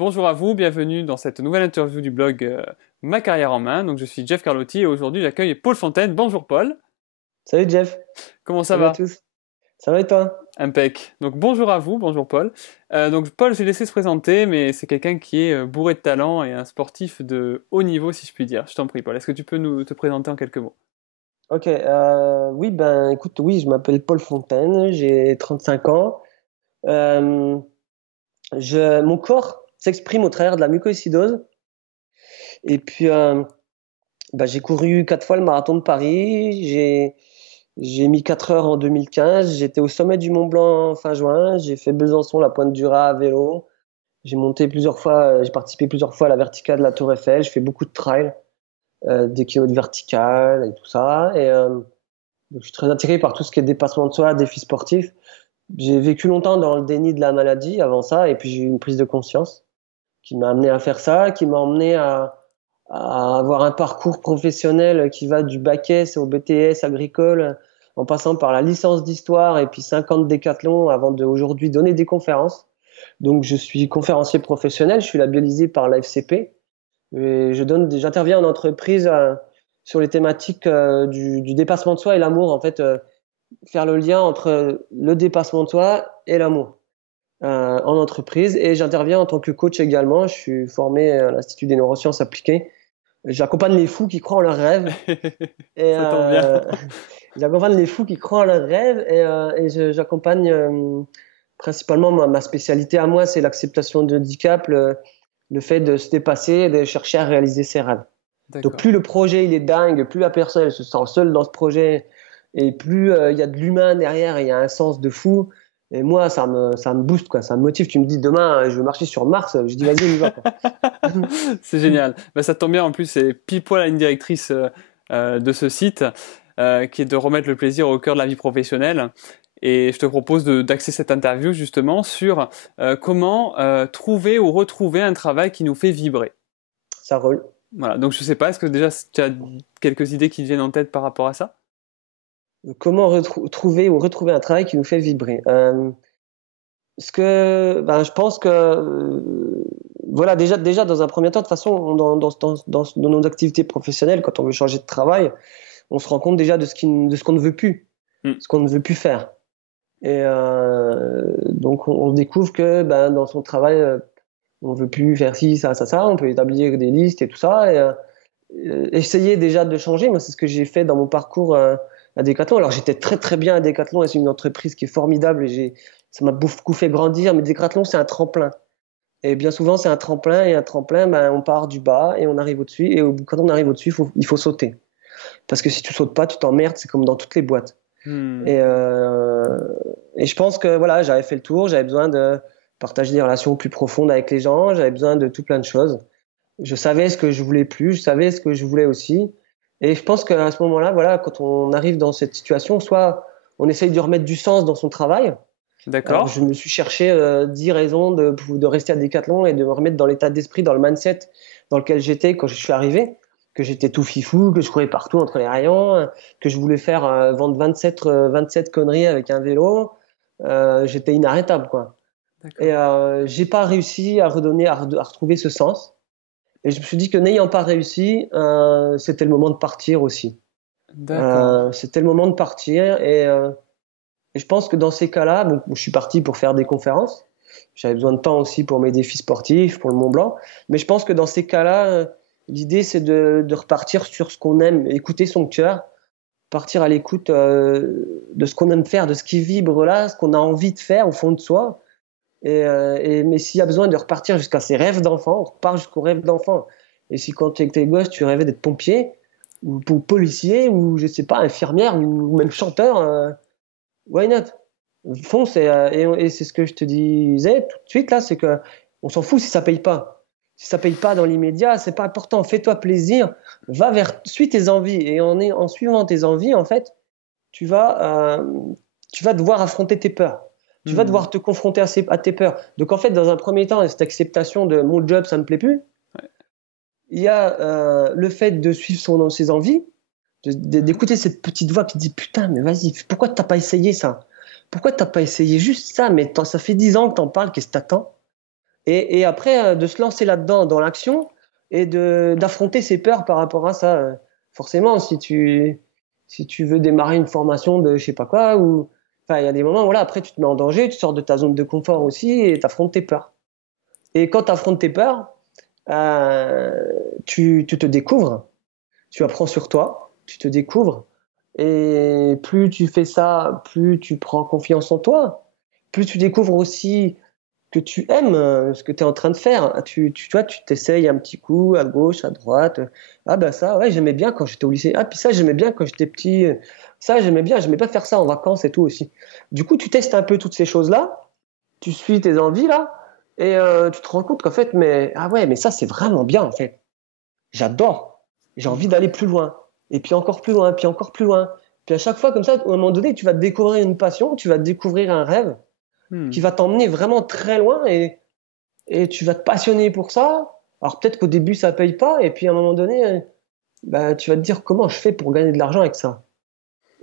Bonjour à vous, bienvenue dans cette nouvelle interview du blog Ma carrière en main. Donc je suis Jeff Carlotti et aujourd'hui j'accueille Paul Fontaine. Bonjour Paul. Salut Jeff, Comment ça salut à va? tous. Ça va et toi? Impec. Donc bonjour à vous, bonjour Paul. Donc Paul, j'ai laissé se présenter, mais c'est quelqu'un qui est bourré de talent et un sportif de haut niveau, si je puis dire. Je t'en prie Paul, est-ce que tu peux te présenter en quelques mots? Ok, oui, ben écoute, oui, je m'appelle Paul Fontaine, j'ai 35 ans. Euh, mon corps s'exprime au travers de la mucoviscidose. Et puis, j'ai couru 4 fois le marathon de Paris. J'ai mis 4 heures en 2015. J'étais au sommet du Mont Blanc fin juin. J'ai fait Besançon, la Pointe du Raz à vélo. J'ai participé plusieurs fois à la verticale de la Tour Eiffel. Je fais beaucoup de trail. Des kilomètres verticales et tout ça. Donc, je suis très attiré par tout ce qui est dépassement de soi, défis sportifs. J'ai vécu longtemps dans le déni de la maladie avant ça, et puis j'ai eu une prise de conscience qui m'a amené à faire ça, qui m'a emmené à avoir un parcours professionnel qui va du bac S au BTS agricole, en passant par la licence d'histoire et puis 50 décathlons avant de aujourd'hui donner des conférences. Donc je suis conférencier professionnel, je suis labellisé par la FCP. Et j'interviens en entreprise sur les thématiques du dépassement de soi et l'amour. En fait, faire le lien entre le dépassement de soi et l'amour en entreprise. Et j'interviens en tant que coach également. Je suis formé à l'Institut des neurosciences appliquées. J'accompagne les fous qui croient en leurs rêves. Et Ça tombe bien. j'accompagne les fous qui croient en leurs rêves. J'accompagne principalement ma spécialité à moi, c'est l'acceptation de handicap, le fait de se dépasser et de chercher à réaliser ses rêves. Donc D'accord. plus le projet il est dingue, plus la personne elle se sent seule dans ce projet et plus il y a de l'humain derrière et il y a un sens de fou. Et moi ça me booste quoi, ça me motive. Tu me dis demain je veux marcher sur Mars, je dis vas-y on y va quoi. C'est génial. Bah, ça tombe bien en plus, c'est pile poil la ligne directrice de ce site qui est de remettre le plaisir au cœur de la vie professionnelle. Et je te propose d'axer cette interview justement sur comment trouver ou retrouver un travail qui nous fait vibrer. Ça roule. Voilà, donc je sais pas, est-ce que déjà tu as quelques idées qui te viennent en tête par rapport à ça? Comment trouver ou retrouver un travail qui nous fait vibrer? Je pense que voilà déjà dans un premier temps de toute façon dans nos activités professionnelles quand on veut changer de travail, on se rend compte déjà de ce qu'on ne veut plus, Hmm. ce qu'on ne veut plus faire. Donc on découvre que dans son travail, on veut plus faire ci, ça. On peut établir des listes et tout ça. Essayer déjà de changer. Moi, c'est ce que j'ai fait dans mon parcours à Decathlon. Alors j'étais très très bien à Decathlon et c'est une entreprise qui est formidable et ça m'a beaucoup fait grandir. Mais Decathlon, c'est un tremplin. Et bien souvent, c'est un tremplin et un tremplin, on part du bas et on arrive au-dessus. Quand on arrive au-dessus, il faut sauter. Parce que si tu sautes pas, tu t'emmerdes. C'est comme dans toutes les boîtes. Hmm. Et, euh, et je pense que voilà, j'avais fait le tour, j'avais besoin de partager des relations plus profondes avec les gens, j'avais besoin de tout plein de choses. Je savais ce que je voulais plus, je savais ce que je voulais aussi. Et je pense qu'à ce moment-là, voilà, quand on arrive dans cette situation, soit on essaye de remettre du sens dans son travail. Alors D'accord. je me suis cherché 10 raisons de rester à Decathlon et de me remettre dans l'état d'esprit, dans le mindset dans lequel j'étais quand je suis arrivé, que j'étais tout fifou, que je courais partout entre les rayons, que je voulais faire vendre 27 conneries avec un vélo. J'étais inarrêtable, quoi. Et D'accord. j'ai pas réussi à retrouver ce sens. Et je me suis dit que n'ayant pas réussi, c'était le moment de partir aussi. D'accord. C'était le moment de partir et je pense que dans ces cas-là, bon, je suis parti pour faire des conférences. J'avais besoin de temps aussi pour mes défis sportifs, pour le Mont Blanc. Mais je pense que dans ces cas-là, l'idée c'est de repartir sur ce qu'on aime, écouter son cœur, partir à l'écoute de ce qu'on aime faire, de ce qui vibre là, ce qu'on a envie de faire au fond de soi. Mais s'il y a besoin de repartir jusqu'à ses rêves d'enfant, on repart jusqu'aux rêves d'enfant. Et si quand tu étais gosse, tu rêvais d'être pompier ou policier ou je sais pas infirmière ou même chanteur, why not? Fonce et c'est ce que je te disais tout de suite là, c'est que on s'en fout si ça paye pas. Si ça paye pas dans l'immédiat, c'est pas important. Fais-toi plaisir, suis tes envies et en suivant tes envies en fait, tu vas tu vas devoir affronter tes peurs. Tu vas Hmm. devoir te confronter à tes peurs. Donc en fait, dans un premier temps, cette acceptation de mon job, ça me plaît plus. Il y a le fait de suivre ses envies, Mhm. d'écouter cette petite voix qui dit putain, mais vas-y, pourquoi t'as pas essayé ça? Pourquoi t'as pas essayé juste ça? Mais ça fait 10 ans que t'en parles, qu'est-ce que t'attends? Et après, de se lancer là-dedans, dans l'action, et d'affronter ses peurs par rapport à ça. Forcément, si tu veux démarrer une formation de je sais pas quoi, ou, enfin, il y a des moments, voilà, après, tu te mets en danger, tu sors de ta zone de confort aussi, et tu affrontes tes peurs. Et quand tu affrontes tes peurs, tu te découvres, tu apprends sur toi, tu te découvres, et plus tu fais ça, plus tu prends confiance en toi, plus tu découvres aussi que tu aimes ce que tu es en train de faire. Toi, tu t'essayes un petit coup à gauche, à droite. Ah ben ça, ouais, j'aimais bien quand j'étais au lycée. Ah puis ça, j'aimais bien quand j'étais petit. Ça, j'aimais pas faire ça en vacances et tout aussi. Du coup, tu testes un peu toutes ces choses-là, tu suis tes envies là, et tu te rends compte qu'en fait, mais ah ouais, mais ça c'est vraiment bien en fait. J'adore. J'ai envie d'aller plus loin. Et puis encore plus loin, puis encore plus loin. Puis à chaque fois comme ça, à un moment donné, tu vas découvrir une passion, tu vas découvrir un rêve qui Hmm. va t'emmener vraiment très loin et tu vas te passionner pour ça. Alors peut-être qu'au début ça paye pas et puis à un moment donné, bah, tu vas te dire comment je fais pour gagner de l'argent avec ça.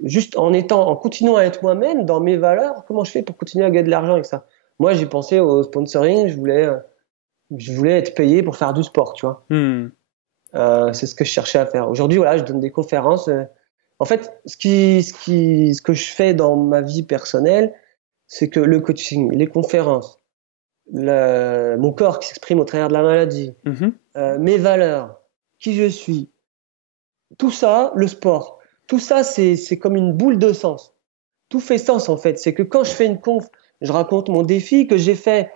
Juste en continuant à être moi-même dans mes valeurs, comment je fais pour continuer à gagner de l'argent avec ça. Moi j'ai pensé au sponsoring, je voulais être payé pour faire du sport, tu vois. Hmm. C'est ce que je cherchais à faire. Aujourd'hui voilà, je donne des conférences. En fait, ce que je fais dans ma vie personnelle, c'est que le coaching, les conférences, mon corps qui s'exprime au travers de la maladie, Mhm. mes valeurs, qui je suis, tout ça, le sport, tout ça, c'est comme une boule de sens. Tout fait sens en fait. C'est que quand je fais une conf, je raconte mon défi que j'ai fait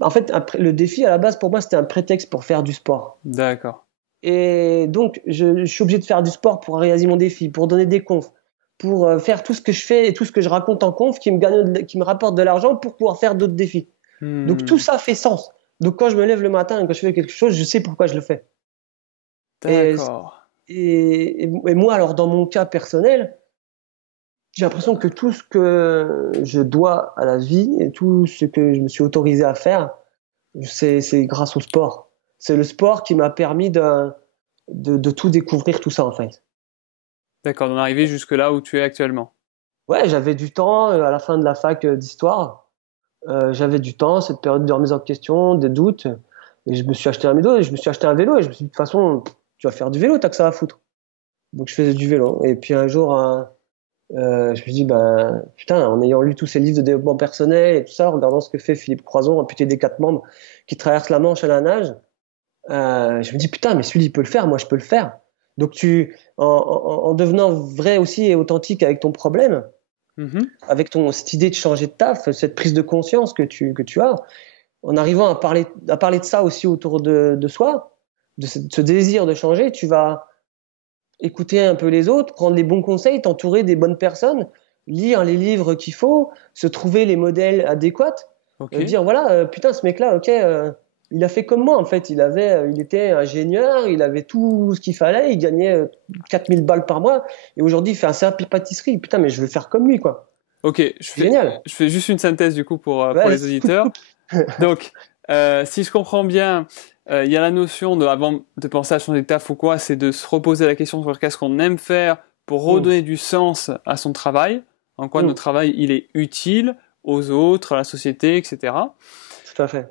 en fait, le défi à la base pour moi c'était un prétexte pour faire du sport. D'accord. Et donc je suis obligé de faire du sport pour réaliser mon défi, pour donner des confs, pour faire tout ce que je fais et tout ce que je raconte en conf qui me rapporte de l'argent pour pouvoir faire d'autres défis. Donc tout Hmm. ça fait sens. Donc quand je me lève le matin et que je fais quelque chose, je sais pourquoi je le fais. Et, D'accord. et moi, alors dans mon cas personnel, j'ai l'impression que tout ce que je dois à la vie et tout ce que je me suis autorisé à faire, c'est grâce au sport. C'est le sport qui m'a permis de tout découvrir, tout ça en fait. D'accord, d'en arriver jusque là où tu es actuellement. Ouais, j'avais du temps à la fin de la fac d'histoire. J'avais du temps, cette période de remise en question, des doutes. Et je me suis acheté un vélo et je me suis acheté un vélo et je me suis dit de toute façon, tu vas faire du vélo, t'as que ça à foutre. Donc je faisais du vélo. Et puis un jour, je me suis dit, ben, putain, en ayant lu tous ces livres de développement personnel et tout ça, en regardant ce que fait Philippe Croison, amputé des 4 membres, qui traverse la Manche à la nage, je me dis, putain, mais celui-là, il peut le faire, moi, je peux le faire. Donc en devenant vrai aussi et authentique avec ton problème, Mhm. avec cette idée de changer de taf, cette prise de conscience que tu as, en arrivant à parler de ça aussi autour de soi, de ce désir de changer, tu vas écouter un peu les autres, prendre les bons conseils, t'entourer des bonnes personnes, lire les livres qu'il faut, se trouver les modèles adéquats, Ok. dire voilà, putain, ce mec-là, ok, il a fait comme moi en fait, il était ingénieur, il avait tout ce qu'il fallait, il gagnait 4000 balles par mois, et aujourd'hui il fait un CAP pâtisserie, putain, mais je veux faire comme lui, quoi. Ok, C'est génial. je fais juste une synthèse du coup pour Ouais, les auditeurs. Donc, si je comprends bien, il y a la notion de, avant de penser à changer de taf ou quoi, c'est de se reposer la question sur qu'est-ce qu'on aime faire pour Mm, redonner du sens à son travail, en quoi mm, notre travail il est utile aux autres, à la société, etc. tout à fait.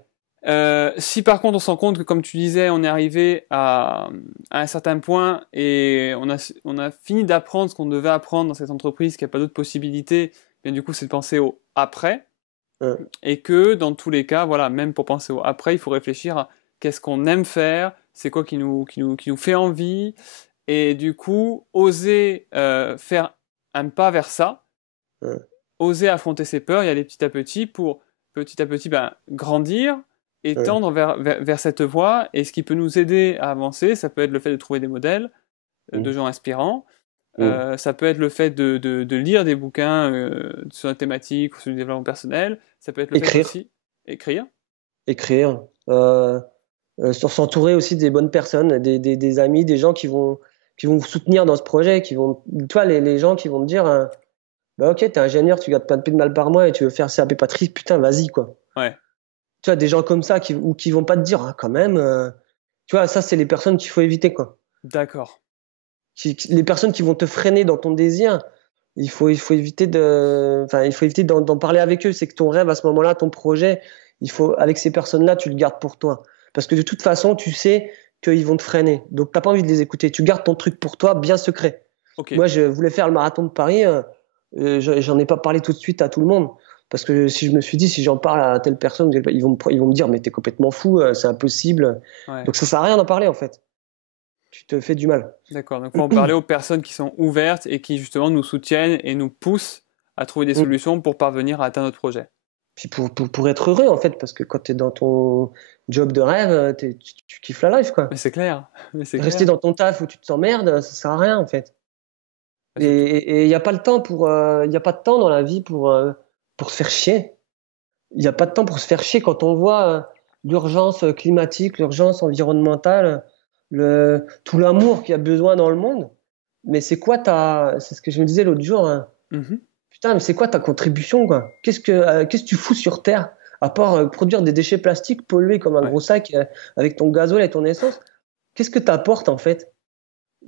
Si par contre on se rend compte que, comme tu disais, on est arrivé à un certain point et on a fini d'apprendre ce qu'on devait apprendre dans cette entreprise, qu'il n'y a pas d'autre possibilité, bien du coup c'est de penser au après, Mm, et que dans tous les cas, voilà, même pour penser au après, il faut réfléchir à qu'est-ce qu'on aime faire, c'est quoi qui nous fait envie, et du coup oser faire un pas vers ça, mm, oser affronter ses peurs y aller petit à petit ben, grandir et mm, tendre vers cette voie. Et ce qui peut nous aider à avancer, ça peut être le fait de trouver des modèles de mm, gens inspirants. mm. Ça peut être le fait de lire des bouquins sur la thématique ou sur le développement personnel. Ça peut être le fait Écrire, aussi écrire. écrire. Sur s'entourer aussi des bonnes personnes, des amis, des gens qui vont vous soutenir dans ce projet, toi, les gens qui vont te dire, bah ok, t'es ingénieur, tu gagnes plein de mal par mois et tu veux faire CAP Patrie, putain, vas-y, quoi. Ouais, Tu vois, des gens comme ça ou qui vont pas te dire, ah, quand même, tu vois, ça, c'est les personnes qu'il faut éviter, quoi. d'accord. Les personnes qui vont te freiner dans ton désir, il faut éviter il faut éviter d'en parler avec eux. C'est que ton rêve, à ce moment-là, ton projet, avec ces personnes-là, tu le gardes pour toi. Parce que de toute façon, tu sais qu'ils vont te freiner. Donc, t'as pas envie de les écouter. Tu gardes ton truc pour toi, bien secret. Ok. Moi, je voulais faire le marathon de Paris. J'en ai pas parlé tout de suite à tout le monde. Parce que si je me suis dit, si j'en parle à telle personne, ils vont me dire, mais t'es complètement fou, c'est impossible. Ouais. Donc, ça sert à rien d'en parler, en fait. Tu te fais du mal. D'accord. Donc, faut en parler aux personnes qui sont ouvertes et qui, justement, nous soutiennent et nous poussent à trouver des solutions pour parvenir à atteindre notre projet. Puis pour être heureux, en fait, parce que quand tu es dans ton job de rêve, tu kiffes la life, quoi. Mais c'est clair. Mais c'est Rester clair. dans ton taf où tu te sens merde, ça sert à rien, en fait. Bah, surtout. Et il n'y a pas le temps il y a pas de temps dans la vie pour se faire chier. Il n'y a pas de temps pour se faire chier quand on voit l'urgence climatique, l'urgence environnementale, tout l'amour qu'il y a besoin dans le monde. Mais c'est ce que je me disais l'autre jour, hein. Mhm. Putain, mais c'est quoi ta contribution, quoi? Qu'est-ce que tu fous sur Terre? À part produire des déchets plastiques pollués comme un Ouais. gros sac avec ton gasoil et ton essence, qu'est-ce que tu apportes en fait?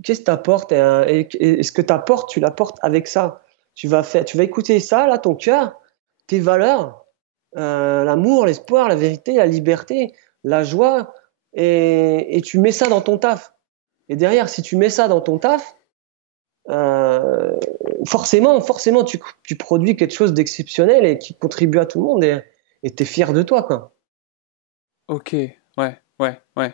Qu'est-ce que tu apportes et ce que tu apportes, tu l'apportes avec ça. Tu vas écouter ça, là, ton cœur, tes valeurs, l'amour, l'espoir, la vérité, la liberté, la joie, et tu mets ça dans ton taf. Et derrière, si tu mets ça dans ton taf, euh, forcément, tu produis quelque chose d'exceptionnel et qui contribue à tout le monde et t'es fier de toi, quoi. Ok. Ouais. Ouais. Ouais.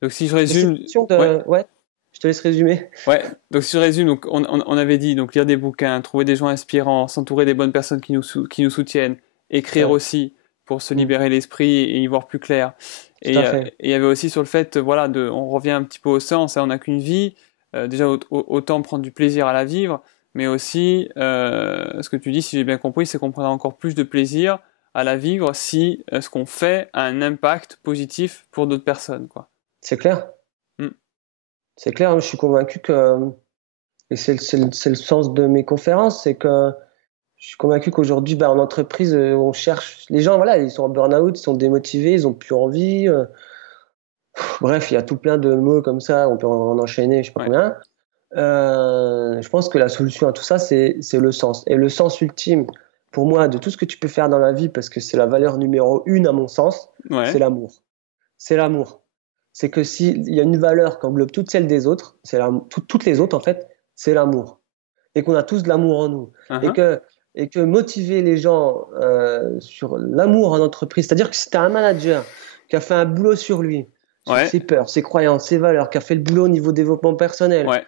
Donc, si je Mais c'est une résume. question Ouais. ouais, je te laisse résumer. Ouais, donc si je résume, donc on avait dit donc lire des bouquins, trouver des gens inspirants, s'entourer des bonnes personnes qui nous soutiennent, écrire Ouais, aussi pour se mm, libérer l'esprit et y voir plus clair. tout à fait. Et il y avait aussi sur le fait, voilà, on revient un petit peu au sens, hein, on n'a qu'une vie, déjà autant prendre du plaisir à la vivre, mais aussi, ce que tu dis, si j'ai bien compris, c'est qu'on prendra encore plus de plaisir à la vivre si ce qu'on fait a un impact positif pour d'autres personnes, quoi. C'est clair. Mm. C'est clair, hein, je suis convaincu que, et c'est le sens de mes conférences, c'est que je suis convaincu qu'aujourd'hui, bah, en entreprise, on cherche, les gens, voilà, ils sont en burn-out, ils sont démotivés, ils ont plus envie. Bref, il y a tout plein de mots comme ça, on peut en enchaîner, je sais pas Ouais. combien. Je pense que la solution à tout ça, c'est le sens. Et le sens ultime, pour moi, de tout ce que tu peux faire dans la vie, parce que c'est la valeur numéro une à mon sens, c'est Ouais. l'amour. C'est l'amour. C'est que s'il y a une valeur qui englobe toutes celles des autres, toutes les autres en fait, c'est l'amour. Et qu'on a tous de l'amour en nous. Et Uh-huh. que, et que motiver les gens sur l'amour en entreprise, c'est-à-dire que si tu as un manager qui a fait un boulot sur lui, sur Ouais. ses peurs, ses croyances, ses valeurs, qui a fait le boulot au niveau développement personnel, Ouais.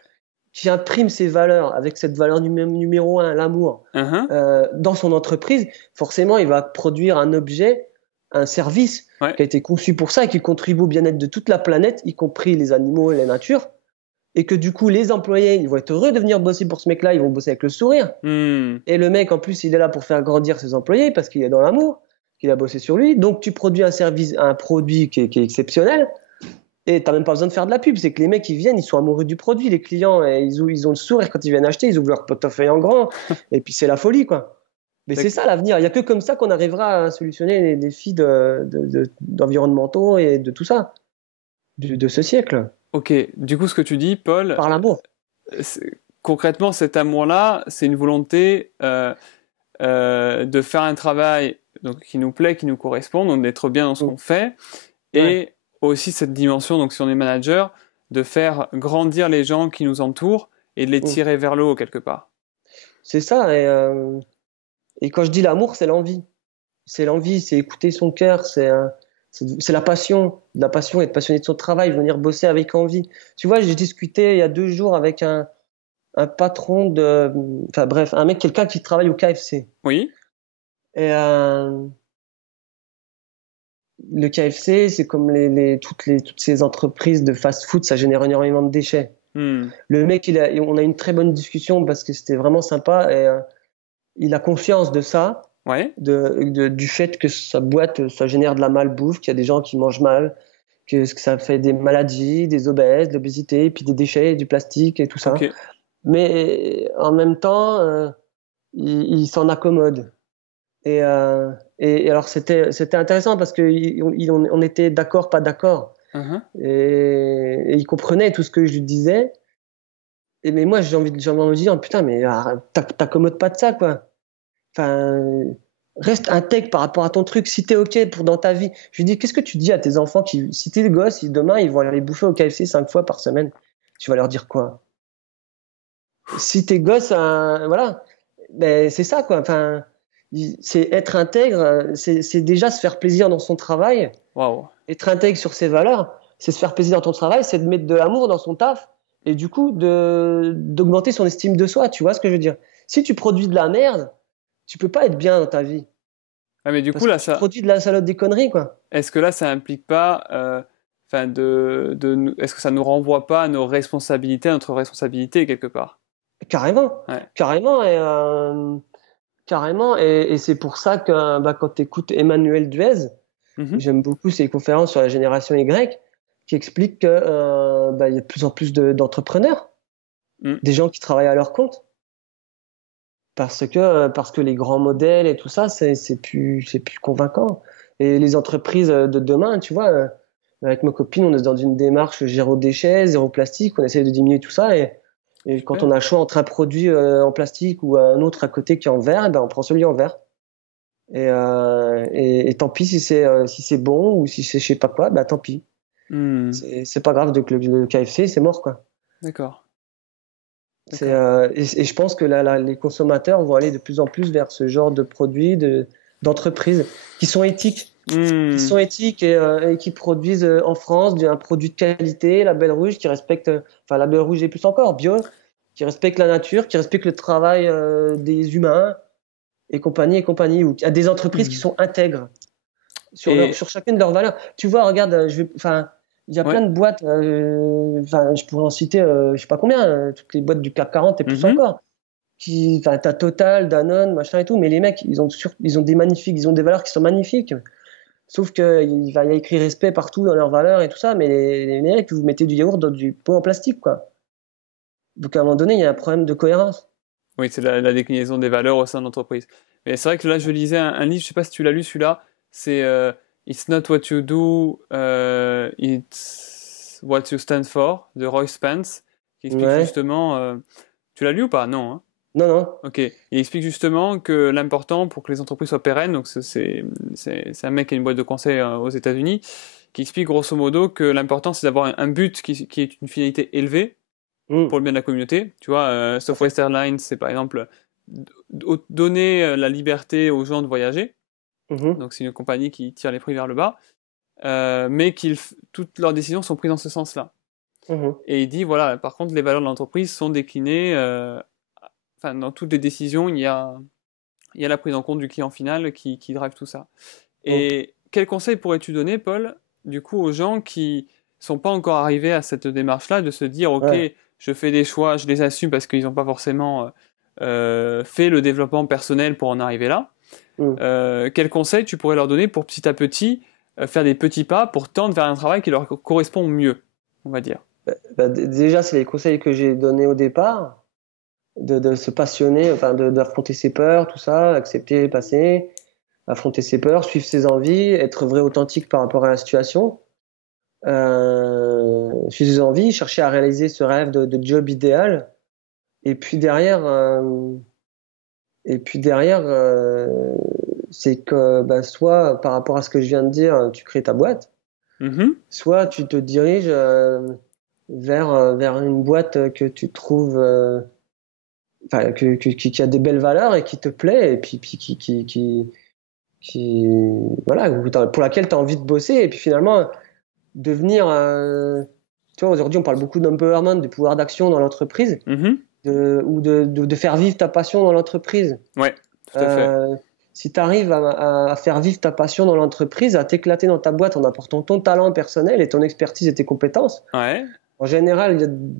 qui imprime ses valeurs avec cette valeur numéro un, l'amour, Uh-huh. dans son entreprise, forcément, il va produire un objet, un service Ouais. qui a été conçu pour ça et qui contribue au bien-être de toute la planète, y compris les animaux et la nature. Et que du coup, les employés, ils vont être heureux de venir bosser pour ce mec-là, ils vont bosser avec le sourire. Hmm. Et le mec, en plus, il est là pour faire grandir ses employés parce qu'il est dans l'amour, qu'il a bossé sur lui. Donc, tu produis un service, un produit qui est exceptionnel. Et t'as même pas besoin de faire de la pub, c'est que les mecs ils viennent, ils sont amoureux du produit, les clients, et ils ont le sourire quand ils viennent acheter, ils ouvrent leur portefeuille en grand, et puis c'est la folie quoi. Mais c'est D'ac- ça l'avenir, il y a que comme ça qu'on arrivera à solutionner les défis d'environnementaux et de tout ça, de ce siècle, Ok, du coup, ce que tu dis, Paul, par l'amour. concrètement, cet amour-là, c'est une volonté de faire un travail donc, qui nous plaît, qui nous correspond, donc d'être bien dans ce Mm. qu'on fait, Ouais, et aussi cette dimension, donc si on est manager, de faire grandir les gens qui nous entourent et de les mm. tirer vers le haut quelque part. C'est ça, et quand je dis l'amour, c'est l'envie, c'est écouter son cœur, c'est la passion, être passionné de son travail, venir bosser avec envie. Tu vois, j'ai discuté il y a 2 jours avec un patron enfin bref, quelqu'un qui travaille au KFC. Oui, Et le KFC, c'est comme toutes ces entreprises de fast-food, ça génère énormément de déchets. hmm. Le mec, on a une très bonne discussion parce que c'était vraiment sympa et il a conscience de ça, Ouais, du fait que sa boîte, ça génère de la malbouffe, qu'il y a des gens qui mangent mal, que ça fait des maladies, des obèses, de l'obésité, puis des déchets, du plastique et tout ok, ça. Mais en même temps, il s'en accommode. Et alors c'était intéressant parce que on était d'accord, pas d'accord, uh-huh. et il comprenait tout ce que je lui disais. Mais moi j'ai envie de me dire putain mais t'accommodes pas de ça quoi. Enfin Reste intègre par rapport à ton truc. Si t'es OK pour dans ta vie, je lui dis, qu'est-ce que tu dis à tes enfants si t'es gosse, si demain ils vont aller bouffer au KFC 5 fois par semaine, tu vas leur dire quoi? Si t'es gosse, voilà, ben c'est ça quoi. Enfin, c'est être intègre, c'est déjà se faire plaisir dans son travail. Waouh. Être intègre sur ses valeurs, c'est se faire plaisir dans ton travail, c'est de mettre de l'amour dans son taf et du coup d'augmenter son estime de soi. Tu vois ce que je veux dire? Si tu produis de la merde, tu peux pas être bien dans ta vie. Ah, mais du coup, Parce que là, tu produis de la salope des conneries, quoi. est-ce que là, ça implique pas, enfin, est-ce que ça nous renvoie pas à nos responsabilités, à notre responsabilité quelque part? Carrément. Ouais. Carrément. Carrément. Et c'est pour ça que quand tu écoutes Emmanuel Duez, Mhm. j'aime beaucoup ses conférences sur la génération Y, qui explique que il y a de plus en plus d'entrepreneurs, Mm. des gens qui travaillent à leur compte. Parce que les grands modèles et tout ça, c'est plus convaincant. Et les entreprises de demain, tu vois, avec ma copine, on est dans une démarche zéro déchet, zéro plastique, on essaie de diminuer tout ça. Et quand Super. on a le choix entre un produit en plastique ou un autre à côté qui est en verre, on prend celui en verre. Et tant pis si c'est bon ou si c'est je sais pas quoi, tant pis. Hmm. C'est pas grave, donc le KFC, c'est mort, quoi. D'accord. C'est, D'accord. et je pense que les consommateurs vont aller de plus en plus vers ce genre de produits, d'entreprises qui sont éthiques, Hmm. et qui produisent en France un produit de qualité, Label Rouge, qui respecte, enfin Label Rouge et plus encore, bio, qui respecte la nature, qui respecte le travail des humains et compagnie et compagnie. Ou il y a des entreprises qui Hmm. sont intègres Et sur chacune de leurs valeurs. Tu vois, regarde, enfin, il y a plein ouais. de boîtes, enfin, je pourrais en citer, je sais pas combien, toutes les boîtes du CAC 40 et plus Mhm. encore. Enfin, t'as Total, Danone, machin et tout, mais les mecs, ils ont ils ont des valeurs qui sont magnifiques. Sauf que il va y a écrit respect partout dans leurs valeurs et tout ça, mais les mecs, vous mettez du yaourt dans du pot en plastique, quoi. Donc à un moment donné, il y a un problème de cohérence. Oui, c'est la déclinaison des valeurs au sein de l'entreprise. Mais c'est vrai que là, je lisais un livre, je sais pas si tu l'as lu celui-là, c'est It's not what you do, it's what you stand for, de Roy Spence, qui explique Ouais. justement. Tu l'as lu ou pas? Non, hein. Non, non. Ok. Il explique justement que l'important pour que les entreprises soient pérennes, donc c'est un mec qui a une boîte de conseil aux États-Unis, qui explique grosso modo que l'important c'est d'avoir un but qui est une finalité élevée pour le bien de la communauté. Tu vois, Tout à fait. Southwest Airlines, c'est par exemple donner la liberté aux gens de voyager. Mhm, Donc c'est une compagnie qui tire les prix vers le bas, mais toutes leurs décisions sont prises dans ce sens-là. mhm. Et il dit, voilà, par contre, les valeurs de l'entreprise sont déclinées, enfin, dans toutes les décisions, il y a la prise en compte du client final qui drive tout ça. Mhm. Et quel conseil pourrais-tu donner, Paul, du coup, aux gens qui sont pas encore arrivés à cette démarche-là, de se dire, OK, Ouais. je fais des choix, je les assume parce qu'ils n'ont pas forcément fait le développement personnel pour en arriver là. Mhm. Quel conseil tu pourrais leur donner pour petit à petit faire des petits pas pour tendre vers un travail qui leur correspond mieux, on va dire. Déjà, c'est les conseils que j'ai donnés au départ, de se passionner, enfin, d'affronter ses peurs, tout ça, accepter, passer, affronter ses peurs, suivre ses envies, être vrai, authentique par rapport à la situation, suivre ses envies, chercher à réaliser ce rêve de job idéal, et puis derrière, c'est que soit par rapport à ce que je viens de dire, tu crées ta boîte, Mhm. soit tu te diriges vers une boîte que tu trouves enfin, qui a des belles valeurs et qui te plaît et puis qui voilà pour laquelle tu as envie de bosser et puis finalement devenir tu vois aujourd'hui on parle beaucoup d'empowerment, du pouvoir d'action dans l'entreprise Mhm. ou de faire vivre ta passion dans l'entreprise. Ouais, tout à fait. euh, Si tu arrives à faire vivre ta passion dans l'entreprise, à t'éclater dans ta boîte en apportant ton talent personnel et ton expertise et tes compétences, Ouais, en général,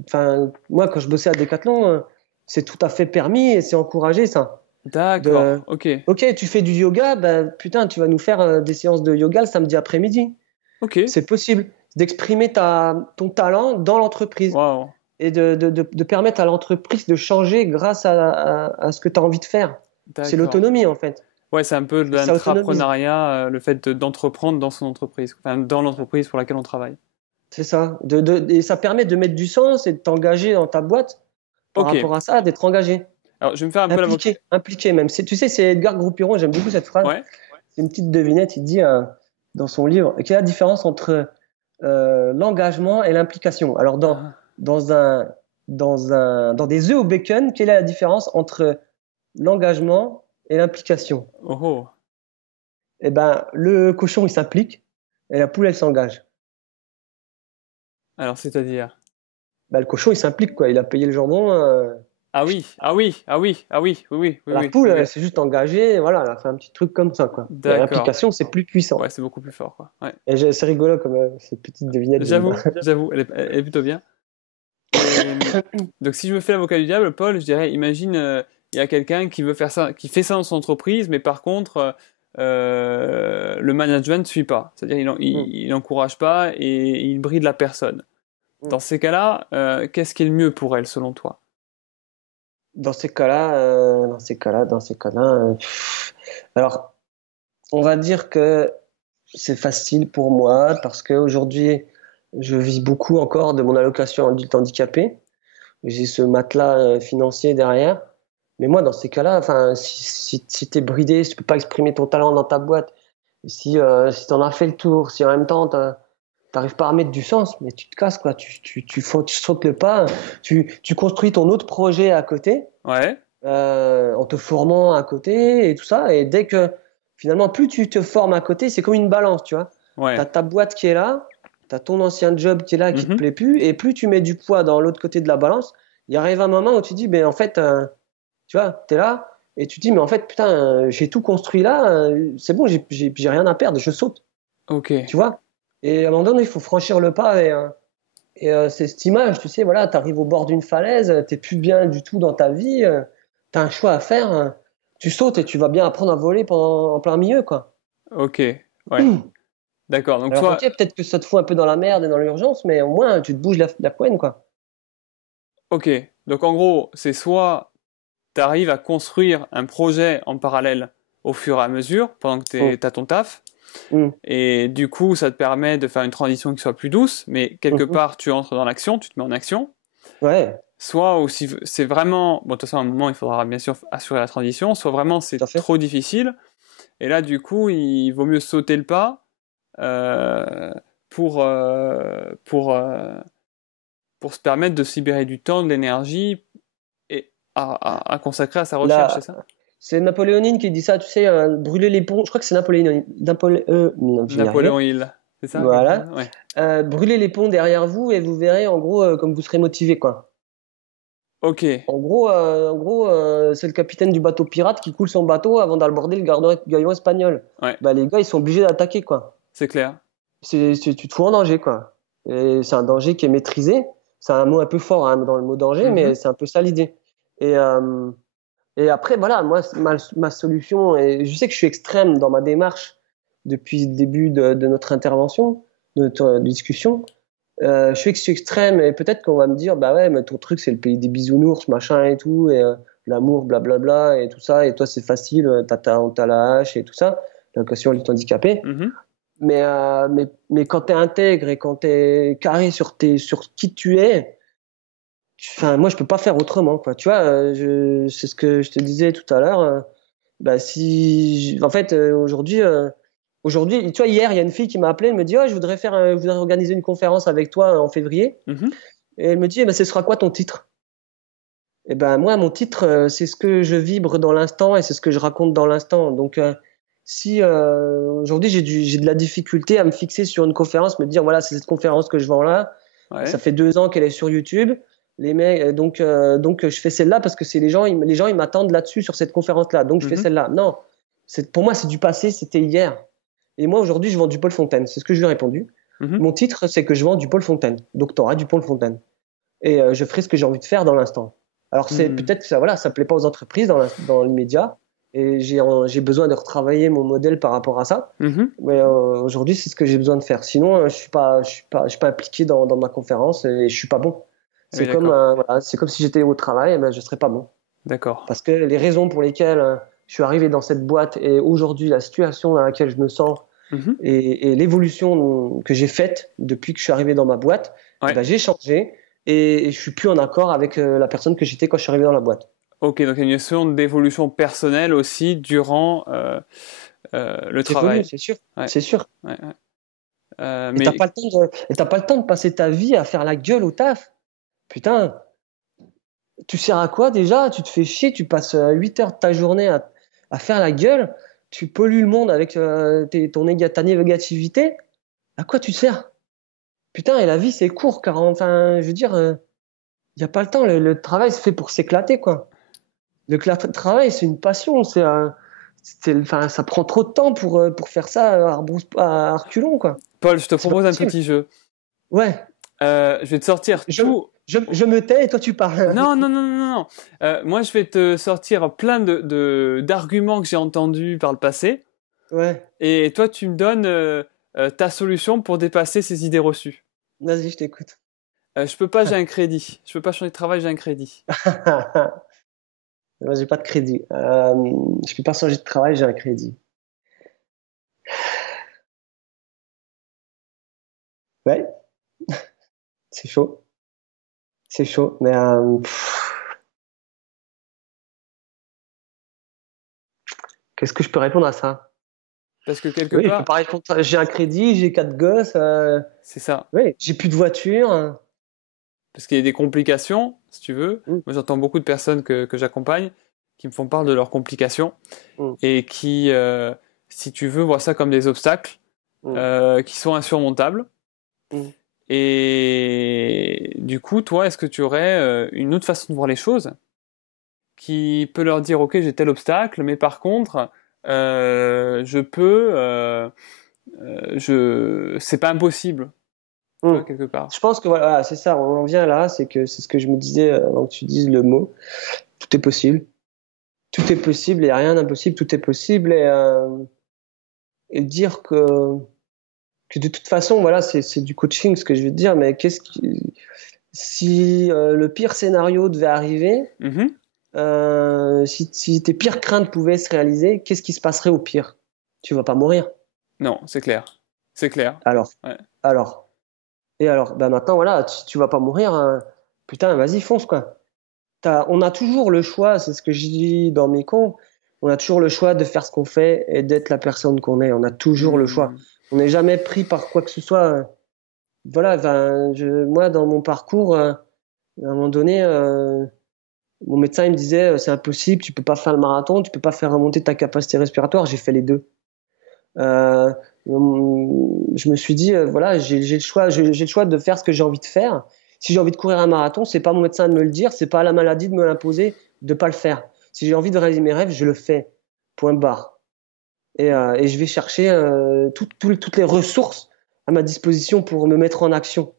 enfin, moi, quand je bossais à Decathlon, c'est tout à fait permis et c'est encouragé, ça. d'accord, De, ok, ok, tu fais du yoga, putain, tu vas nous faire des séances de yoga le samedi après-midi. ok, C'est possible d'exprimer ton talent dans l'entreprise waouh, et de permettre à l'entreprise de changer grâce à ce que tu as envie de faire. C'est d'accord. l'autonomie, en fait. Ouais, c'est un peu de Ça autonomise. l'intrapreneuriat, le fait d'entreprendre dans son entreprise, enfin dans l'entreprise pour laquelle on travaille. C'est ça. Et ça permet de mettre du sens et de t'engager dans ta boîte par Ok, rapport à ça, d'être engagé. Alors, je vais me faire un peu l'avocat. Impliqué même. Tu sais, c'est Edgar Groupiron, j'aime beaucoup cette phrase. Ouais. C'est une petite devinette, il dit dans son livre, quelle est la différence entre l'engagement et l'implication. Alors, Ah. dans des œufs au bacon, quelle est la différence entre l'engagement et l'implication? Oh, oh. Eh ben, le cochon, il s'implique et la poule, elle s'engage. Alors, c'est-à-dire? Ben, le cochon, il s'implique, quoi. Il a payé le jambon. Ah oui, ah oui, ah oui, ah oui, oui, oui, oui, La oui, poule, oui, oui. elle s'est juste engagée, voilà, elle a fait un petit truc comme ça, quoi. Et D'accord. l'implication, c'est plus puissant. Ouais, c'est beaucoup plus fort, quoi. Ouais. Et c'est rigolo comme cette petite devinette. J'avoue, elle est plutôt bien. Et donc, si je me fais l'avocat du diable, Paul, je dirais, imagine, il y a quelqu'un qui veut faire ça, qui fait ça dans son entreprise, mais par contre, le management ne suit pas. C'est-à-dire, il encourage pas et il bride la personne. Dans ces cas-là, qu'est-ce qui est le mieux pour elle, selon toi? Dans ces cas-là, alors, on va dire que c'est facile pour moi parce qu'aujourd'hui, je vis beaucoup encore de mon allocation adulte handicapé. J'ai ce matelas financier derrière. Mais moi, dans ces cas-là, enfin, si t'es bridé, si tu peux pas exprimer ton talent dans ta boîte, si t'en as fait le tour, si en même temps t'arrives pas à mettre du sens, mais tu te casses, quoi. Tu sautes le pas, tu construis ton autre projet à côté, Ouais, en te formant à côté et tout ça. Et dès que, finalement, plus tu te formes à côté, c'est comme une balance, tu vois. ouais. T'as ta boîte qui est là, t'as ton ancien job qui est là, qui te Mhm. plaît plus, et plus tu mets du poids dans l'autre côté de la balance, il arrive un moment où tu dis, ben, en fait, tu vois, t'es là, et tu dis, mais en fait, putain, j'ai tout construit là, c'est bon, j'ai rien à perdre, je saute, Ok. tu vois. Et à un moment donné, il faut franchir le pas, et c'est cette image, tu sais, voilà, t'arrives au bord d'une falaise, t'es plus bien du tout dans ta vie, t'as un choix à faire, tu sautes et tu vas bien apprendre à voler en plein milieu, quoi. Ok, ouais, d'accord. Donc Alors, ok, toi, peut-être que ça te fout un peu dans la merde et dans l'urgence, mais au moins, tu te bouges la couenne, quoi. ok. Donc en gros, c'est soit tu arrives à construire un projet en parallèle au fur et à mesure pendant que Mm. t'as ton taf, Mm. et du coup, ça te permet de faire une transition qui soit plus douce, mais quelque Mhm. part, tu entres dans l'action, tu te mets en action. Ouais, Soit aussi, c'est vraiment, bon, de toute façon, à un moment, il faudra bien sûr assurer la transition, soit vraiment tout à c'est fait. trop difficile, et là, du coup, il vaut mieux sauter le pas euh, pour, euh, pour, euh, pour se permettre de se libérer du temps, de l'énergie et à consacrer à sa recherche, c'est Là, ça? c'est Napoléonine qui dit ça, tu sais, brûler les ponts. Je crois que c'est Napoléonine. Non, je vais y arriver. Napoléon Hill, c'est ça? Quelque chose comme Voilà. ça. Ouais. Brûlez les ponts derrière vous et vous verrez, en gros, comme vous serez motivé, quoi. Ok, C'est le capitaine du bateau pirate qui coule son bateau avant d'aborder le galion espagnol. ouais, Bah, les gars, ils sont obligés d'attaquer, quoi. c'est clair. Tu te fous en danger, quoi. Et c'est un danger qui est maîtrisé. C'est un mot un peu fort, hein, dans le mot danger, mais Mhm. c'est un peu ça l'idée. Et, euh, Et après, voilà, moi, ma solution, et je sais que je suis extrême dans ma démarche depuis le début de notre intervention, de notre discussion. Je suis extrême et peut-être qu'on va me dire, bah ouais, mais ton truc, c'est le pays des bisounours, machin et tout, et l'amour, blablabla, et tout ça, et toi, c'est facile, t'as la hache et tout ça, l'allocation lutte handicapé. Mhm. Mais quand t'es intègre et quand t'es carré sur qui tu es, enfin, moi, je peux pas faire autrement, quoi. Tu vois, c'est ce que je te disais tout à l'heure. Bah, en fait, aujourd'hui, tu vois, hier, il y a une fille qui m'a appelé, elle me dit, oh, je voudrais organiser une conférence avec toi en février. Mhm. Et elle me dit, eh ben, ce sera quoi ton titre? Et ben, moi, mon titre, c'est ce que je vibre dans l'instant et c'est ce que je raconte dans l'instant. Donc, si aujourd'hui j'ai de la difficulté à me fixer sur une conférence, me dire voilà c'est cette conférence que je vends là, ça Ouais. fait 2 ans qu'elle est sur YouTube, les mecs donc je fais celle-là parce que c'est les gens ils m'attendent là-dessus sur cette conférence-là, donc je fais Mhm. celle-là. Non, pour moi c'est du passé, c'était hier. Et moi aujourd'hui je vends du Paul Fontaine, c'est ce que je lui ai répondu. Mhm. Mon titre c'est que je vends du Paul Fontaine, doctorat du Paul Fontaine, et je ferai ce que j'ai envie de faire dans l'instant. Alors c'est Mhm. peut-être que ça plaît pas aux entreprises dans l'immédiat, et j'ai besoin de retravailler mon modèle par rapport à ça. Mhm. Mais aujourd'hui, c'est ce que j'ai besoin de faire. Sinon, je suis pas impliqué dans ma conférence et je suis pas bon. Oui, d'accord. Voilà, c'est comme si j'étais au travail, et ben je serais pas bon. D'accord. Parce que les raisons pour lesquelles je suis arrivé dans cette boîte et aujourd'hui la situation dans laquelle je me sens Mhm. et l'évolution que j'ai faite depuis que je suis arrivé dans ma boîte, eh Ouais. ben j'ai changé et je suis plus en accord avec la personne que j'étais quand je suis arrivé dans la boîte. Ok, donc il y a une notion d'évolution personnelle aussi durant le T'évolues, travail. c'est sûr, Ouais, c'est sûr. ouais, ouais. Et t'as Mais pas le temps et t'as pas le temps de passer ta vie à faire la gueule au taf. Putain, tu sers à quoi déjà? Tu te fais chier, tu passes 8 heures de ta journée à faire la gueule, tu pollues le monde avec ta négativité. À quoi tu te sers? Putain, et la vie c'est court, car enfin, je veux dire, y a pas le temps. Le travail c'est fait pour s'éclater, quoi. Le travail c'est une passion, enfin, ça prend trop de temps pour faire ça à reculons, quoi. Paul, je te C'est pas propose un possible. petit jeu. Ouais, Je vais te sortir je, tout. je me tais et toi tu parles. Non, non, non, non, non, non. Moi, je vais te sortir plein d'arguments que j'ai entendus par le passé. Ouais, Et toi, tu me donnes ta solution pour dépasser ces idées reçues. vas-y, je t'écoute. Je peux pas, j'ai un crédit. Je peux pas changer de travail, j'ai un crédit. Moi, j'ai pas de crédit. Je peux pas changer de travail, j'ai un crédit. Ouais, c'est chaud. C'est chaud. Mais qu'est-ce que je peux répondre à ça? Parce que quelque Oui, je peux part, pas répondre. J'ai un crédit, j'ai 4 gosses. c'est ça. Oui, j'ai plus de voiture. Parce qu'il y a des complications, si tu veux. Mm, Moi, j'entends beaucoup de personnes que j'accompagne qui me font part de leurs complications mm, et qui, si tu veux, voient ça comme des obstacles mm, qui sont insurmontables. mm. Et du coup, toi, est-ce que tu aurais une autre façon de voir les choses qui peut leur dire, ok, j'ai tel obstacle, mais par contre, je peux, c'est pas impossible, tu Mm. vois, quelque part. Je pense que voilà, c'est ça. On en vient là. C'est ce que je me disais avant que tu dises le mot. Tout est possible. Tout est possible. Il n'y a rien d'impossible. Tout est possible. Et dire que de toute façon, voilà, c'est du coaching ce que je veux te dire, mais si le pire scénario devait arriver, Mhm. si tes pires craintes pouvaient se réaliser, qu'est-ce qui se passerait au pire? Tu vas pas mourir. Non, c'est clair. C'est clair. Alors, Ouais. alors, bah maintenant voilà, tu vas pas mourir, putain, vas-y fonce quoi. On a toujours le choix, c'est ce que je dis dans mes cours, on a toujours le choix de faire ce qu'on fait et d'être la personne qu'on est. On a toujours le choix. Hmm. On n'est jamais pris par quoi que ce soit. Voilà, enfin, moi, dans mon parcours, à un moment donné, mon médecin il me disait, c'est impossible, tu peux pas faire le marathon, tu peux pas faire remonter ta capacité respiratoire. J'ai fait les deux. Euh, je me suis dit, voilà, j'ai le choix, j'ai le choix de faire ce que j'ai envie de faire. Si j'ai envie de courir un marathon, c'est pas mon médecin de me le dire, c'est pas la maladie de me l'imposer, de pas le faire. Si j'ai envie de réaliser mes rêves, je le fais. Point barre. Et je vais chercher toutes les ressources à ma disposition pour me mettre en action.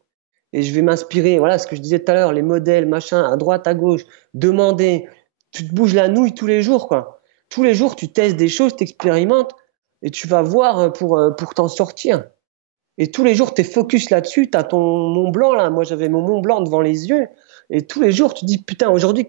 Et je vais m'inspirer, voilà ce que je disais tout à l'heure, les modèles, machin, à droite, à gauche, demander. Tu te bouges la nouille tous les jours, quoi. Tous les jours, tu testes des choses, tu expérimentes, et tu vas voir pour t'en sortir. Et tous les jours, tu es focus là-dessus, tu as ton Mont Blanc, là. Moi, j'avais mon Mont Blanc devant les yeux. Et tous les jours, tu dis, putain, aujourd'hui,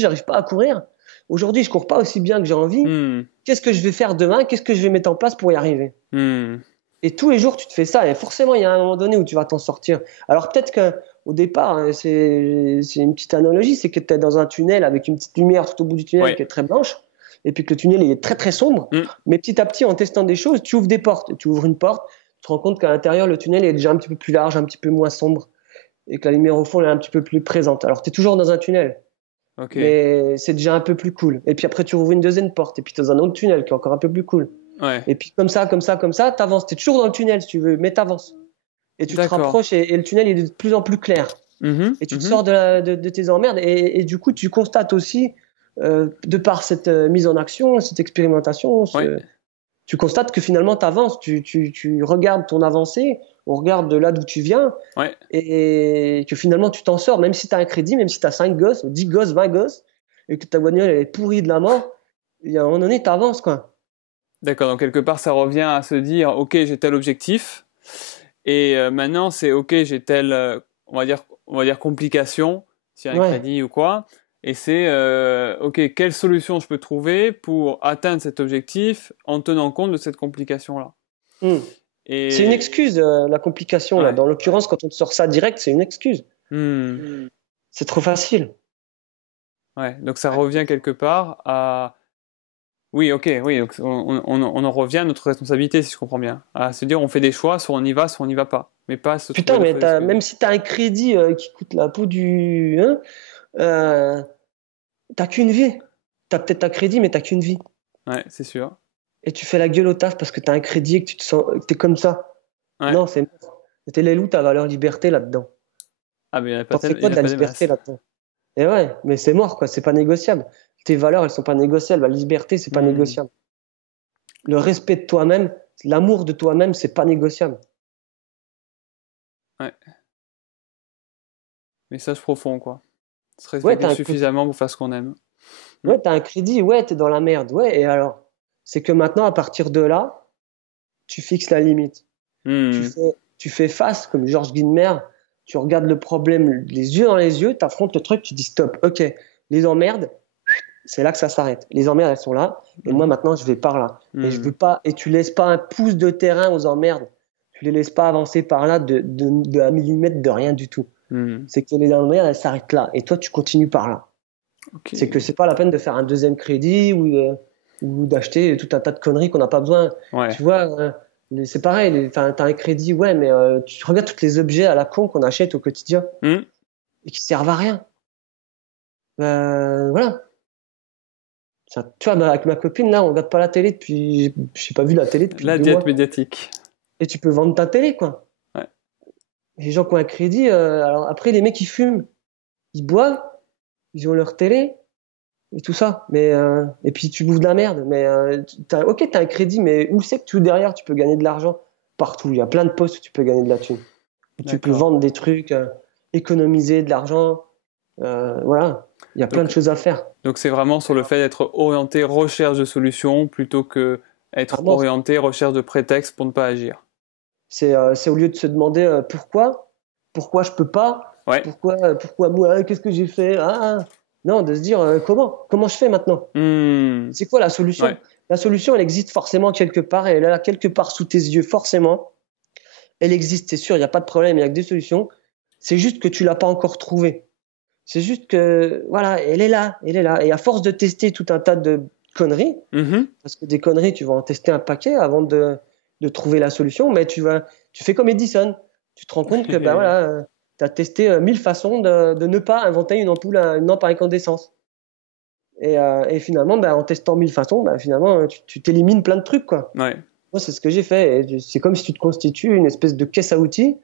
j'arrive pas à courir. Aujourd'hui, je cours pas aussi bien que j'ai envie. Hmm. Qu'est-ce que je vais faire demain? Qu'est-ce que je vais mettre en place pour y arriver? Hmm. Et tous les jours, tu te fais ça. Et forcément, il y a un moment donné où tu vas t'en sortir. Alors peut-être qu'au départ, hein, c'est une petite analogie, c'est que tu es dans un tunnel avec une petite lumière tout au bout du tunnel Ouais. qui est très blanche, et puis que le tunnel il est très très sombre. Hmm. Mais petit à petit, en testant des choses, tu ouvres des portes. Tu ouvres une porte, tu te rends compte qu'à l'intérieur, le tunnel est déjà un petit peu plus large, un petit peu moins sombre, et que la lumière au fond elle est un petit peu plus présente. Alors tu es toujours dans un tunnel, Ok. mais c'est déjà un peu plus cool. Et puis après, tu ouvres une deuxième porte, et puis tu es dans un autre tunnel qui est encore un peu plus cool. Ouais. Et puis comme ça, t'avances. T'es toujours dans le tunnel si tu veux, mais t'avances. Et tu te D'accord. rapproches et le tunnel il est de plus en plus clair. Mhm. Et tu te Mhm. sors de tes emmerdes. Et du coup, tu constates aussi, de par cette mise en action, cette expérimentation, Ouais. tu constates que finalement t'avances. Tu regardes ton avancée, on regarde de là d'où tu viens, Ouais. et que finalement tu t'en sors, même si t'as un crédit, même si t'as 5 gosses, 10 gosses, 20 gosses, et que ta bagnole elle est pourrie de la mort, il y a un moment donné, t'avances, quoi. D'accord. Donc quelque part, ça revient à se dire, ok, j'ai tel objectif, et maintenant c'est ok, j'ai telle, on va dire complication, s'il y a un Ouais. crédit ou quoi, et c'est ok, quelle solution je peux trouver pour atteindre cet objectif en tenant compte de cette complication-là. Hmm. C'est une Et excuse, la complication, là. ouais. Dans l'occurrence, quand on te sort ça direct, c'est une excuse. Hmm. C'est trop facile. Ouais. Donc ça revient quelque part à... Oui, ok, oui. Donc on en revient à notre responsabilité, si je comprends bien. À se dire, on fait des choix, soit on y va pas. Mais pas se trouver Putain, de mais faux excuses. même si tu as un crédit qui coûte la peau du... Hein, euh, t'as qu'une vie. Tu as peut-être un crédit, mais t'as qu'une vie. Ouais, c'est sûr. Et tu fais la gueule au taf parce que tu as un crédit et que tu te sens, que t'es comme ça. Ouais. Non, c'est mort. T'es où ta valeur liberté là-dedans? Ah, mais T'en fais il quoi y en de a la pas des liberté masses. là-dedans? Et ouais, mais c'est mort, quoi. C'est pas négociable. Tes valeurs, elles sont pas négociables. La liberté, c'est pas Hmm. négociable. Le respect de toi-même, l'amour de toi-même, c'est pas négociable. Ouais. Message profond, quoi. Se Ouais, respecter suffisamment pour faire ce qu'on aime. Hmm. t'as un crédit, ouais, t'es dans la merde. Ouais, et alors? C'est que maintenant, à partir de là, tu fixes la limite. Hmm. Tu fais face, comme Georges Guilmer, tu regardes le problème les yeux dans les yeux, tu affrontes le truc, tu dis stop, ok, les emmerdes, c'est là que ça s'arrête. Les emmerdes, elles sont là, et moi Mhm. maintenant, je vais par là. Et je Hmm. veux pas, et tu laisses pas un pouce de terrain aux emmerdes. Tu les laisses pas avancer par là de 1 millimètre de rien du tout. Hmm. C'est que les emmerdes, elles s'arrêtent là, et toi, tu continues par là. Ok. C'est que c'est pas la peine de faire un deuxième crédit ou d'acheter tout un tas de conneries qu'on n'a pas besoin. Ouais. Tu vois, c'est pareil, t'as un crédit, ouais, mais tu regardes tous les objets à la con qu'on achète au quotidien Hmm. et qui servent à rien. Voilà. Ça, tu vois, avec ma copine, là, on regarde pas la télé depuis, j'ai pas vu la télé depuis La deux diète mois. médiatique. Et tu peux vendre ta télé, quoi. Ouais. Les gens qui ont un crédit, alors après, les mecs, ils fument, ils boivent, ils ont leur télé, et tout ça. Mais et puis tu bouffes de la merde. Mais ok, t'as un crédit, mais où c'est que tu derrière tu peux gagner de l'argent? Partout. Il y a plein de postes où tu peux gagner de la thune. Où tu peux D'accord. vendre des trucs, économiser de l'argent. Voilà. Il y a plein de Donc, choses à faire. donc c'est vraiment sur le fait d'être orienté recherche de solutions plutôt que être Vraiment, orienté recherche de prétexte pour ne pas agir. c'est au lieu de se demander pourquoi je peux pas, Ouais. pourquoi moi, qu'est-ce que j'ai fait, non, de se dire comment je fais maintenant. Hmm. C'est quoi la Ouais. solution? La solution, elle existe forcément quelque part, et elle est là quelque part sous tes yeux, forcément. Elle existe, c'est sûr, il n'y a pas de problème, il y a que des solutions. C'est juste que tu l'as pas encore trouvée. C'est juste que, voilà, elle est là, elle est là. Et à force de tester tout un tas de conneries, Mhm. parce que des conneries, tu vas en tester un paquet avant de trouver la solution, mais tu fais comme Edison. Tu te rends compte que, ben voilà, tu as testé 1000 façons de ne pas inventer une lampe à incandescence. Et finalement, ben, en testant 1000 façons, ben, finalement, tu t'élimines plein de trucs, quoi. Ouais. Moi, c'est ce que j'ai fait. Et c'est comme si tu te constitues une espèce de caisse à outils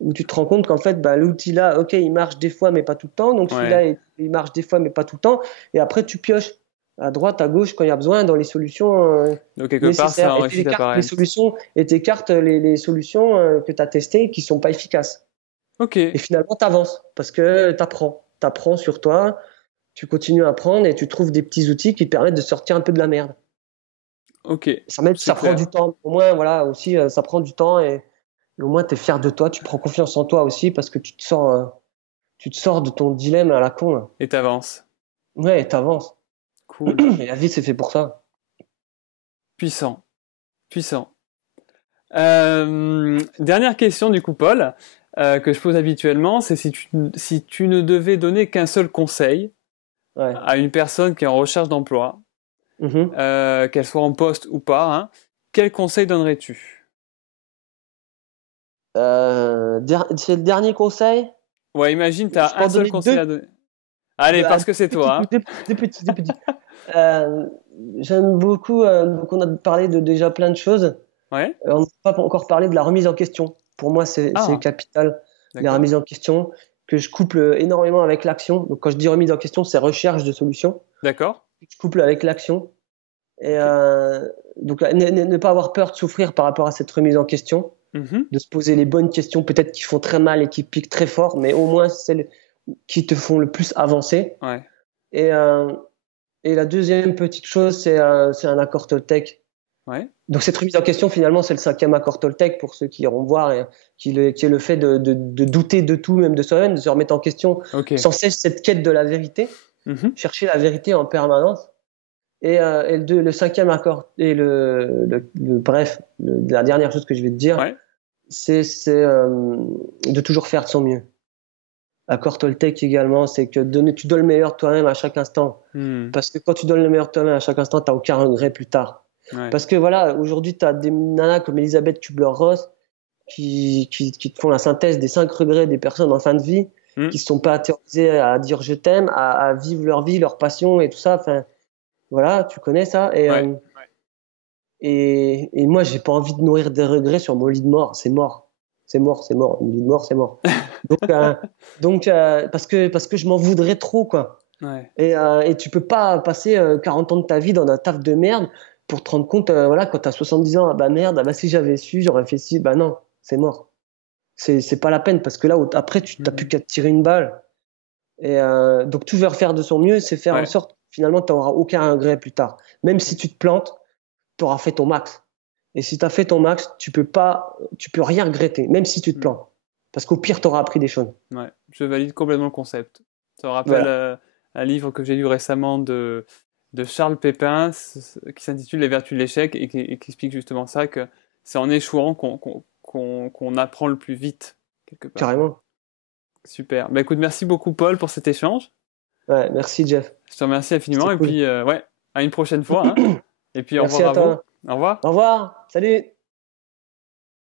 où tu te rends compte qu'en fait, bah, l'outil là, ok, il marche des fois, mais pas tout le temps. Donc Ouais. celui-là, il marche des fois, mais pas tout le temps. Et après, tu pioches à droite, à gauche quand il y a besoin dans les solutions Donc quelque part, nécessaires. ça Et tu enrichit ta écartes les parole. solutions et t'écartes les solutions que tu as testées qui sont pas efficaces. Ok. Et finalement, tu avances parce que tu apprends. Tu apprends sur toi, tu continues à apprendre et tu trouves des petits outils qui te permettent de sortir un peu de la merde. Ok. Ça C'est prend clair. du temps. Au moins, voilà, aussi, ça prend du temps et au moins, tu es fier de toi, tu prends confiance en toi aussi parce que tu te sors de ton dilemme à la con, là. Et t'avances. Ouais, et t'avances. Cool. Et la vie, c'est fait pour ça. Puissant. Puissant. Dernière question du coup, Paul, que je pose habituellement, c'est si tu ne devais donner qu'un seul conseil Ouais. à une personne qui est en recherche d'emploi, Mhm. qu'elle soit en poste ou pas, hein, quel conseil donnerais-tu? C'est le dernier conseil. Ouais, imagine, tu Je as peux un en seul donner conseil à deux. donner. Allez, parce que c'est toi, hein. Deux petits, deux petits. Euh, J'aime beaucoup, donc on a parlé de déjà plein de choses. Ouais. On n'a pas encore parlé de la remise en question. Pour moi, c'est Ah, capital, la d'accord. remise en question, que je couple énormément avec l'action. Donc quand je dis remise en question, c'est recherche de solutions. D'accord. Je couple avec l'action. Et Ok. donc, ne pas avoir peur de souffrir par rapport à cette remise en question, Mhm. de se poser les bonnes questions, peut-être qui font très mal et qui piquent très fort, mais au moins celles qui te font le plus avancer. Ouais. Et, la deuxième petite chose, c'est un accord Toltec. Ouais. Donc cette remise en question, finalement, c'est le cinquième accord Toltec pour ceux qui iront voir, et qui est le fait de douter de tout, même de soi-même, de se remettre en question Ok. sans cesse cette quête de la vérité, Mhm. chercher la vérité en permanence. Et le cinquième accord, et bref, la dernière chose que je vais te dire, Ouais. c'est de toujours faire de son mieux. Accord Toltec également, c'est que tu donnes le meilleur de toi-même à chaque instant. Hmm. Parce que quand tu donnes le meilleur de toi-même à chaque instant, t'as aucun regret plus tard. Ouais. Parce que voilà, aujourd'hui, tu as des nanas comme Elisabeth Kubler-Ross qui te font la synthèse des 5 regrets des personnes en fin de vie, Hmm. qui ne sont pas terrorisées à dire je t'aime, à vivre leur vie, leur passion et tout ça. Enfin, voilà, tu connais ça. Ouais. Et moi, j'ai pas envie de nourrir des regrets sur mon lit de mort. C'est mort. C'est mort, c'est mort. Mon lit de mort, c'est mort. Parce que je m'en voudrais trop, quoi. Ouais. Et tu peux pas passer 40 ans de ta vie dans un taf de merde pour te rendre compte, voilà, quand t'as 70 ans, ah bah merde, ah bah si j'avais su, j'aurais fait ci, bah non, c'est mort. C'est pas la peine parce que là, après, tu t'as plus qu'à te tirer une balle. Donc, tout faire de son mieux, c'est faire en Ouais. sorte, finalement, tu n'auras aucun regret plus tard. Même si tu te plantes, tu auras fait ton max. Et si tu as fait ton max, tu peux rien regretter, même si tu te plantes. Parce qu'au pire, tu auras appris des choses. Ouais. Je valide complètement le concept. Ça me rappelle Voilà. un livre que j'ai lu récemment de Charles Pépin qui s'intitule Les vertus de l'échec et qui explique justement ça, que c'est en échouant qu'on apprend le plus vite, quelque part. Carrément. Super. Bah, écoute, merci beaucoup Paul pour cet échange. Ouais, merci, Jeff. Je te remercie infiniment C'était et cool. puis ouais, à une prochaine fois, hein. Et puis au Merci revoir à à vous. toi. Au revoir. Au revoir. Salut.